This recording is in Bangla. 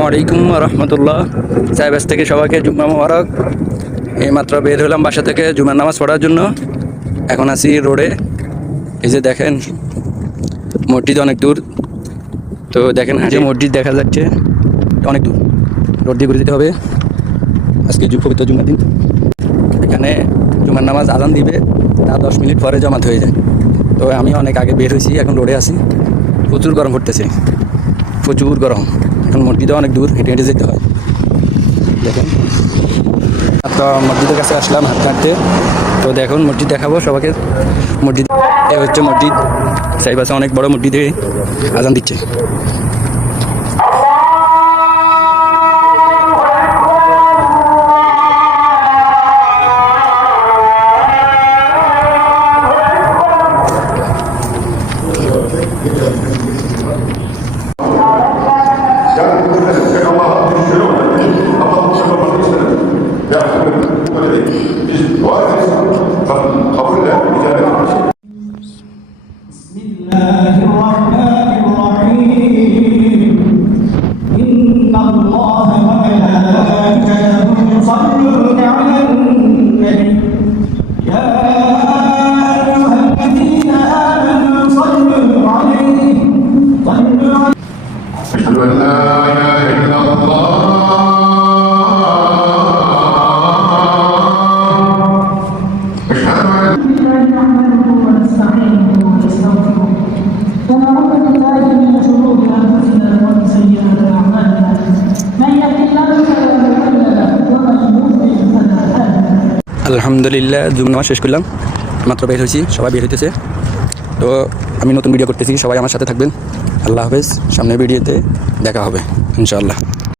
আসসালামাইকুম রহমতুল্লাহ। সাইবাস থেকে সবাইকে জুম্মা মোবারক। এইমাত্র বের হলাম বাসা থেকে জুমার নামাজ পড়ার জন্য। এখন আছি রোডে। এই যে দেখেন মসজিদ অনেক দূর, তো দেখেন যে মসজিদ দেখা যাচ্ছে অনেক দূর, রোড দিয়ে ঘুরে যেতে হবে। আজকে পবিত্র জুমার দিন। এখানে জুমার নামাজ আজান দিবে, তা 10 মিনিট পরে জমাত হয়ে যায়। তো আমি অনেক আগে বের হয়েছি, এখন রোডে আছি। প্রচুর গরম পড়তেছে, প্রচুর গরম। এখন মসজিদে অনেক দূর, হেঁটে হেঁটে যেতে হয়। দেখেন তো মসজিদের কাছে আসলাম হাঁটতে হাঁটতে। তো দেখুন মসজিদ দেখাবো সবাইকে। মসজিদ এ হচ্ছে মসজিদ, চারিপাশে অনেক বড় মসজিদে আজান দিচ্ছে। আলহামদুলিল্লাহ জুম নামাজ শেষ করলাম, মাত্র বের হয়েছি, সবাই বের হইতেছে। তো আমি নতুন ভিডিও করতেছি, সবাই আমার সাথে থাকবেন। আল্লাহ হাফেজ, সামনের ভিডিওতে দেখা হবে ইনশাআল্লাহ।